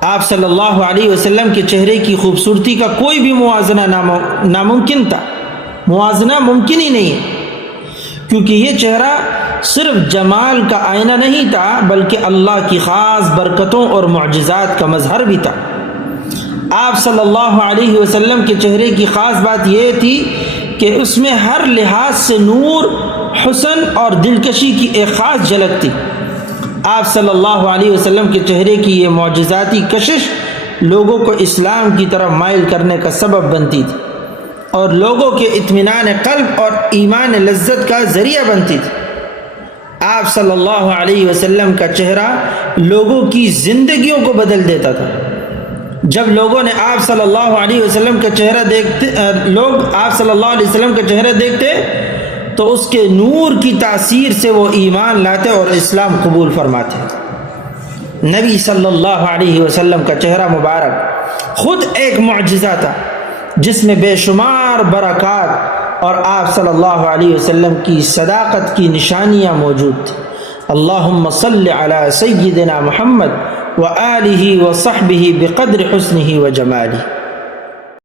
آپ صلی اللہ علیہ وسلم کے چہرے کی خوبصورتی کا کوئی بھی موازنہ ناممکن تھا، موازنہ ممکن ہی نہیں ہے، کیونکہ یہ چہرہ صرف جمال کا آئینہ نہیں تھا بلکہ اللہ کی خاص برکتوں اور معجزات کا مظہر بھی تھا۔ آپ صلی اللہ علیہ وسلم کے چہرے کی خاص بات یہ تھی کہ اس میں ہر لحاظ سے نور، حسن اور دلکشی کی ایک خاص جھلک تھی۔ آپ صلی اللہ علیہ وسلم کے چہرے کی یہ معجزاتی کشش لوگوں کو اسلام کی طرف مائل کرنے کا سبب بنتی تھی اور لوگوں کے اطمینان قلب اور ایمان لذت کا ذریعہ بنتی تھی۔ آپ صلی اللہ علیہ وسلم کا چہرہ لوگوں کی زندگیوں کو بدل دیتا تھا۔ جب لوگوں نے آپ صلی اللہ علیہ وسلم کا چہرہ دیکھتے تو اس کے نور کی تاثیر سے وہ ایمان لاتے اور اسلام قبول فرماتے۔ نبی صلی اللہ علیہ وسلم کا چہرہ مبارک خود ایک معجزہ تھا جس میں بے شمار برکات اور آپ صلی اللہ علیہ وسلم کی صداقت کی نشانیاں موجود تھیں۔ اللہم صلی علی سیدنا محمد وآلہ وصحبہ بقدر حسنہ وجمالہ۔